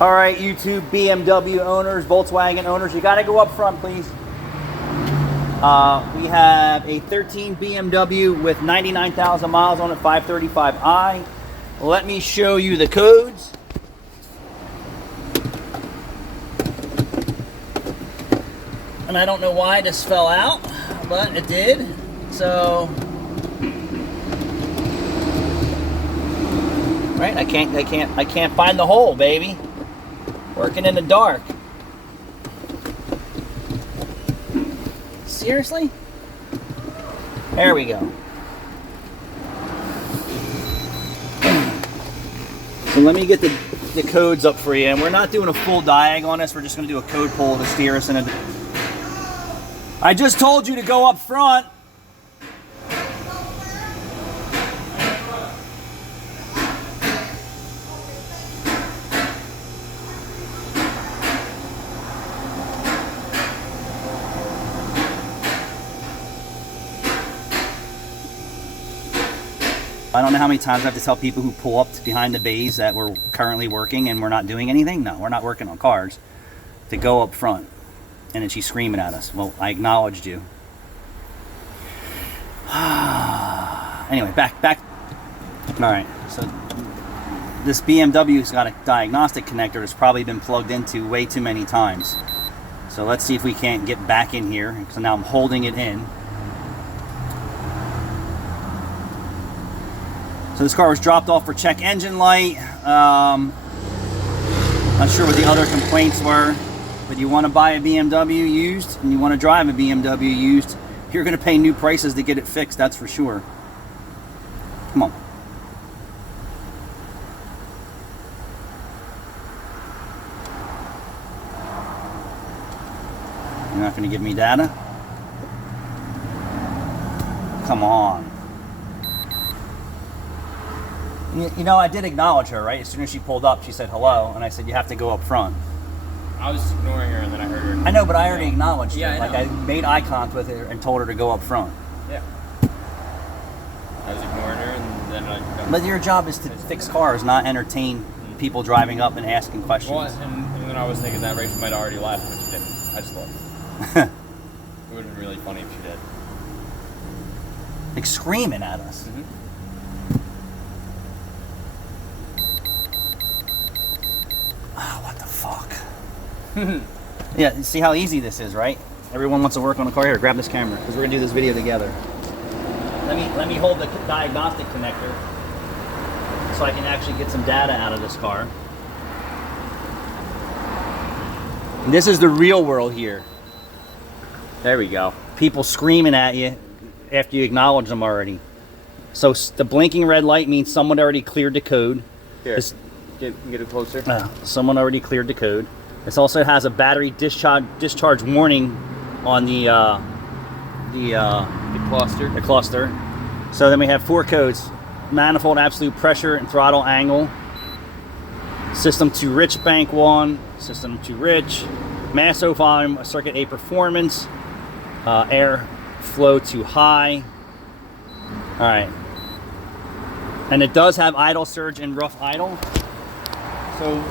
All right, YouTube BMW owners, Volkswagen owners, you got to go up front, please. We have a 13 BMW with 99,000 miles on it, 535i. Let me show you the codes. And I don't know why this fell out, but it did. So, right? I can't find the hole, baby. Working in the dark. Seriously? There we go. So let me get the codes up for you. And we're not doing a full diag on this. We're just going to do a code pull to steer us in a... I just told you to go up front. I don't know how many times I have to tell people who pull up behind the bays that we're currently working and we're not doing anything. No, we're not working on cars. To go up front. And then she's screaming at us. Well, I acknowledged you. Anyway, back. All right, so this BMW's got a diagnostic connector that's probably been plugged into way too many times. So let's see if we can't get back in here. So now I'm holding it in. So this car was dropped off for check engine light. Not sure what the other complaints were, but you want to buy a BMW used and you want to drive a BMW used, you're going to pay new prices to get it fixed, that's for sure. Come on. You're not going to give me data? Come on. You know, I did acknowledge her, right? As soon as she pulled up, she said hello, and I said, you have to go up front. I was ignoring her, and then I heard her. I know, but I already acknowledged her. Yeah, I made eye contact with her and told her to go up front. Yeah. I was ignoring her, and then I... But your job is to fix cars, not entertain people driving up and asking questions. Well, and then I was thinking that Rachel might have already left, but she didn't. I just left. It would have been really funny if she did. Like screaming at us. Mm-hmm. Oh, what the fuck? Yeah, you see how easy this is, right? Everyone wants to work on a car. Here, grab this camera, because we're gonna do this video together. Let me hold the diagnostic connector so I can actually get some data out of this car. And this is the real world here. There we go. People screaming at you after you acknowledge them already. So the blinking red light means someone already cleared the code. Here, get it closer. Someone already cleared the code. This also has a battery discharge warning on the cluster. So then we have 4 codes: manifold absolute pressure and throttle angle, system to rich bank 1, system to rich, mass O volume, circuit A performance, air flow to high. All right, and it does have idle surge and rough idle. So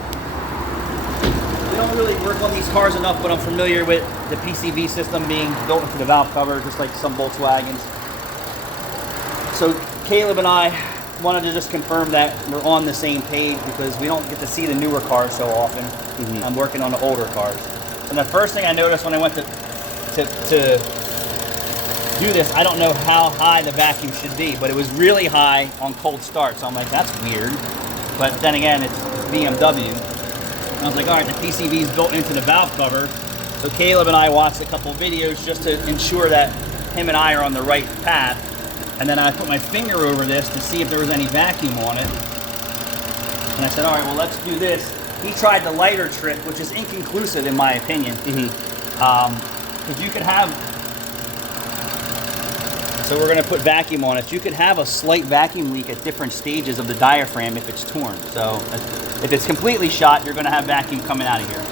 we don't really work on these cars enough, but I'm familiar with the PCV system being built into the valve cover, just like some Volkswagens. So Caleb and I wanted to just confirm that we're on the same page, because we don't get to see the newer cars so often. Mm-hmm. I'm working on the older cars. And the first thing I noticed when I went to do this, I don't know how high the vacuum should be, but it was really high on cold start. So I'm like, that's weird. But then again, it's BMW. And I was like, all right, the PCV is built into the valve cover. So Caleb and I watched a couple videos just to ensure that him and I are on the right path. And then I put my finger over this to see if there was any vacuum on it. And I said, all right, well, let's do this. He tried the lighter trick, which is inconclusive in my opinion. Because you could have, so we're going to put vacuum on it. You could have a slight vacuum leak at different stages of the diaphragm if it's torn. So if it's completely shot, you're going to have vacuum coming out of here.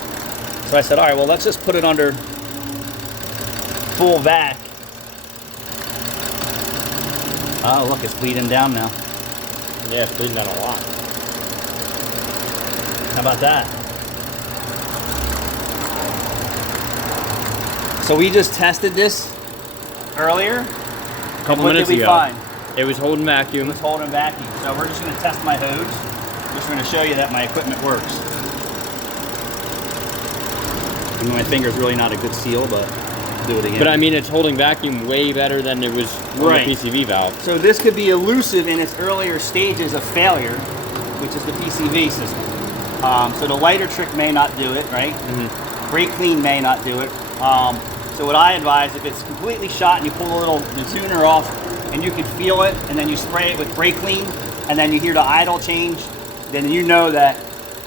So I said, all right, well, let's just put it under full vac. Oh, look, it's bleeding down now. Yeah, it's bleeding down a lot. How about that? So we just tested this earlier. A couple what minutes did we ago. find? It was holding vacuum. It's holding vacuum. So we're just going to test my hose. Just going to show you that my equipment works. I mean, my finger's really not a good seal, but I'll do it again. But I mean, it's holding vacuum way better than it was on Right. the PCV valve. So this could be elusive in its earlier stages of failure, which is the PCV system. So the lighter trick may not do it, right? Brake clean may not do it. So what I advise, if it's completely shot and you pull the tuner off and you can feel it, and then you spray it with brake clean, and then you hear the idle change, then you know that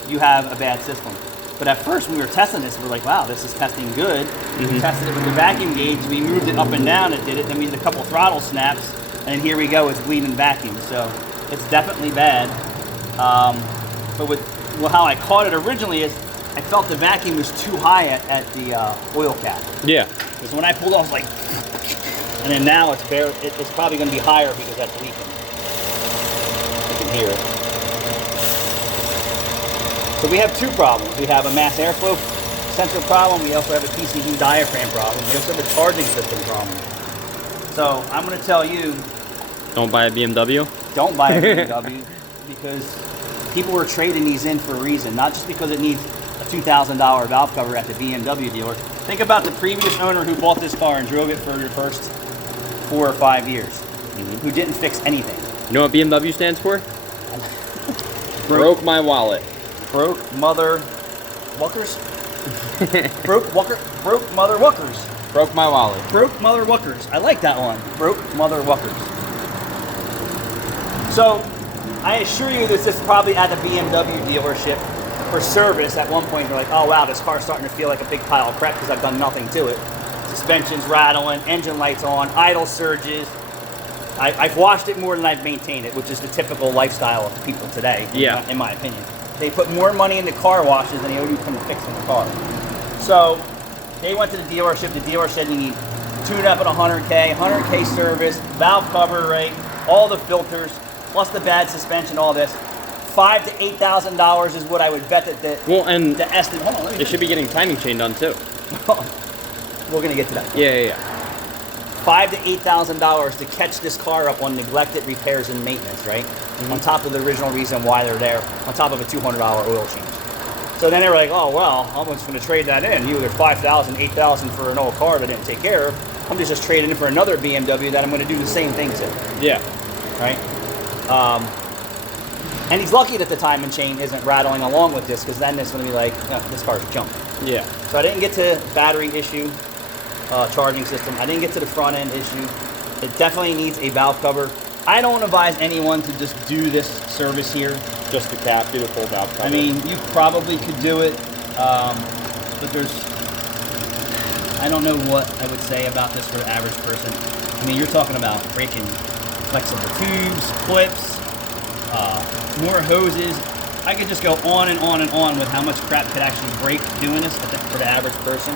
you have a bad system. But at first when we were testing this, we were like, wow, this is testing good. We tested it with the vacuum gauge, we moved it up and down, it did it, then we did a couple throttle snaps, and then here we go, it's bleeding vacuum. So it's definitely bad. But how I caught it originally is, I felt the vacuum was too high at the oil cap. Yeah. Because when I pulled off, I was like, and then now it's it's probably going to be higher because that's leaking. You can hear it. So we have two problems. We have a mass airflow sensor problem. We also have a PCV diaphragm problem. We also have a charging system problem. So I'm going to tell you, Don't buy a BMW. don't buy a BMW because people were trading these in for a reason, not just because it needs a $2,000 valve cover at the BMW dealer. Think about the previous owner who bought this car and drove it for your first 4 or 5 years, who didn't fix anything. You know what BMW stands for? Broke my wallet. Broke mother wuckers? broke mother wuckers. Broke my wallet. Broke mother wuckers. I like that one. Broke mother wuckers. So, I assure you this is probably at the BMW dealership for service. At one point, they're like, oh wow, this car's starting to feel like a big pile of crap because I've done nothing to it. Suspension's rattling, engine lights on, idle surges. I've washed it more than I've maintained it, which is the typical lifestyle of people today, in my opinion. They put more money into car washes than they do from fixing the car. So, they went to the dealership. The dealer said you need tune up at 100K service, valve cover, right? All the filters, plus the bad suspension, all this. $5,000 to $8,000 is what I would bet that the estimate. Hold on, let me It should be getting timing chain done too. We're gonna get to that. Yeah. $5,000 to $8,000 to catch this car up on neglected repairs and maintenance, right? On top of the original reason why they're there, on top of a $200 oil change. So then they were like, oh well, I'm just gonna trade that in. Either $5,000, $8,000 for an old car that I didn't take care of. I'm just trading in for another BMW that I'm gonna do the same thing to. Yeah. Right? And he's lucky that the timing chain isn't rattling along with this, because then it's going to be like, this car's junk. Yeah. So I didn't get to battery issue, charging system. I didn't get to the front end issue. It definitely needs a valve cover. I don't advise anyone to just do this service here. Just the cap, do the full valve cover. I mean, you probably could do it, but I don't know what I would say about this for the average person. I mean, you're talking about breaking flexible tubes, clips, more hoses. I could just go on and on and on with how much crap could actually break doing this for the average person.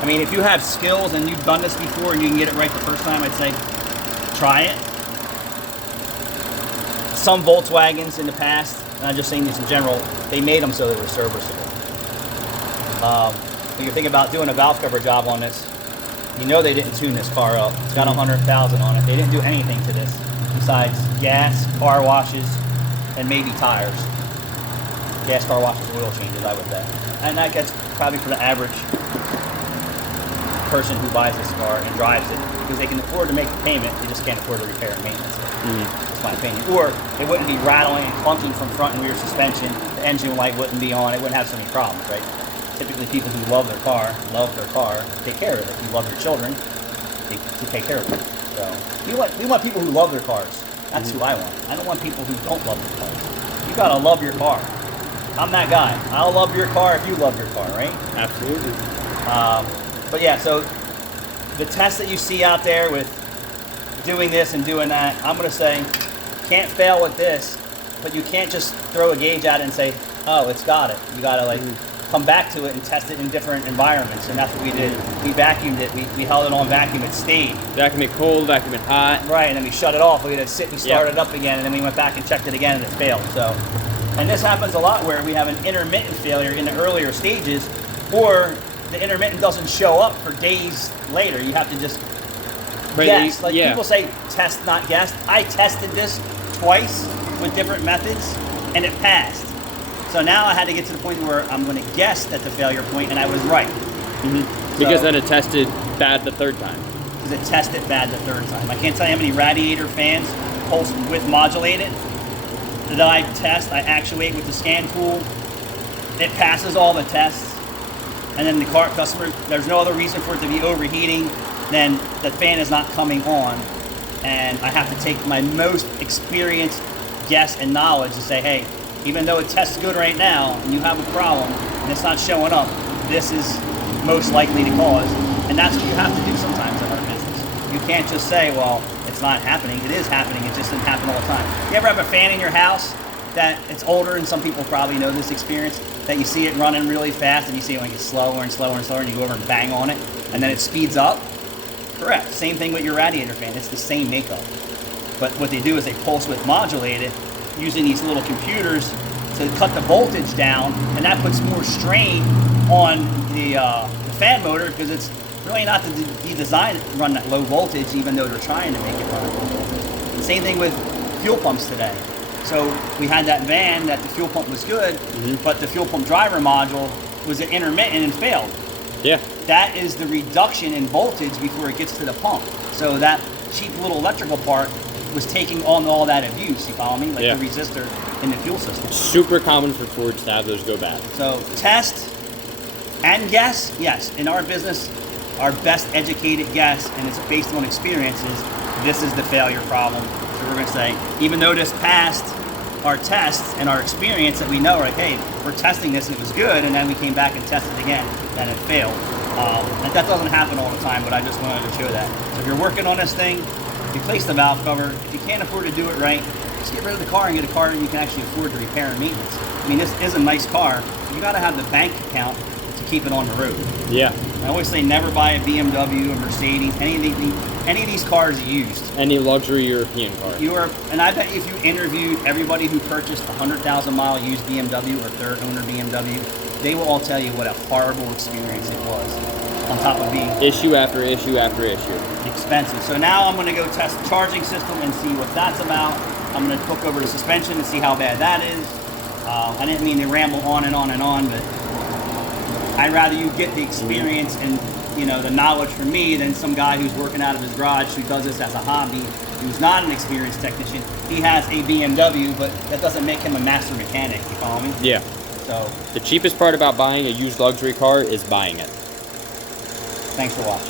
I mean, if you have skills and you've done this before and you can get it right the first time, I'd say try it. Some Volkswagens in the past, and I'm just saying this in general, they made them so they were serviceable. When you think about doing a valve cover job on this, you know they didn't tune this car up. It's got 100,000 on it. They didn't do anything to this besides gas, car washes, and maybe tires. Gas, car washes, oil changes, I would bet. And that gets probably for the average person who buys this car and drives it, because they can afford to make the payment, they just can't afford to repair and maintenance it. That's my opinion. Or it wouldn't be rattling and clunking from front and rear suspension, the engine light wouldn't be on, it wouldn't have so many problems, right? Typically people who love their car, take care of it. If you love your children, they take care of it. So we want people who love their cars. That's who I want. I don't want people who don't love their cars. You gotta love your car. I'm that guy. I'll love your car if you love your car, right? Absolutely. But yeah, so the test that you see out there with doing this and doing that, I'm gonna say, can't fail with this, but you can't just throw a gauge at it and say, oh, it's got it. You gotta come back to it and test it in different environments, and that's what we did. We vacuumed it, we held it on vacuum, it stayed. Vacuum it cold, vacuum it hot. Right, and then we shut it off, we had to sit, we started it up again, and then we went back and checked it again and it failed. So, and this happens a lot where we have an intermittent failure in the earlier stages, or the intermittent doesn't show up for days later. You have to just But guess. you- Like yeah. people say, test not guess. I tested this twice with different methods, and it passed. So now I had to get to the point where I'm going to guess at the failure point, and I was right. Because So- then it tested bad the third time. Because it tested bad the third time. I can't tell you how many Radiator fans pulse width modulated that I test. I actuate with the scan tool. It passes all the tests, and then the customer, there's no other reason for it to be overheating than the fan is not coming on, and I have to take my most experienced guess and knowledge to say, hey, even though it tests good right now and you have a problem and it's not showing up, this is most likely to cause. And that's what you have to do sometimes in our business. You can't just say, well, it's not happening. It is happening. It just doesn't happen all the time. You ever have a fan in your house that it's older, and some people probably know this experience, that you see it running really fast and you see it when it gets slower and slower and slower, and you go over and bang on it and then it speeds up? Correct. Same thing with your radiator fan. It's the same makeup. But what they do is they pulse width modulate it using these little computers to cut the voltage down, and that puts more strain on the fan motor, because it's really not be designed to run that low voltage, even though they're trying to make it run at low voltage. Same thing with fuel pumps today. So we had that van that the fuel pump was good, but the fuel pump driver module was intermittent and failed. Yeah. That is the reduction in voltage before it gets to the pump. So that cheap little electrical part was taking on all that abuse, you follow me? Like Yeah. the resistor in the fuel system. Super common for Fords to have those go bad. So test and guess, yes. In our business, our best educated guess, and it's based on experiences, this is the failure problem. So we're gonna say, even though this passed our tests and our experience that we know, like, hey, we're testing this, it was good, and then we came back and tested again, and it failed. And that doesn't happen all the time, but I just wanted to show that. So if you're working on this thing, replace the valve cover. If you can't afford to do it right, just get rid of the car and get a car that you can actually afford to repair and maintenance. I mean, this is a nice car, but you gotta have the bank account to keep it on the road. Yeah. I always say never buy a BMW, a Mercedes, any of these cars used. Any luxury European car. And I bet if you interviewed everybody who purchased a 100,000 mile used BMW or third owner BMW, they will all tell you what a horrible experience it was, on top of being Issue after issue after issue. expensive. So now I'm gonna go test the charging system and see what that's about. I'm gonna hook over the suspension and see how bad that is. I didn't mean to ramble on and on and on, but I'd rather you get the experience and the knowledge from me than some guy who's working out of his garage who does this as a hobby, who's not an experienced technician. He has a BMW, but that doesn't make him a master mechanic, you follow me? Yeah. So, The cheapest part about buying a used luxury car is buying it. thanks for watching.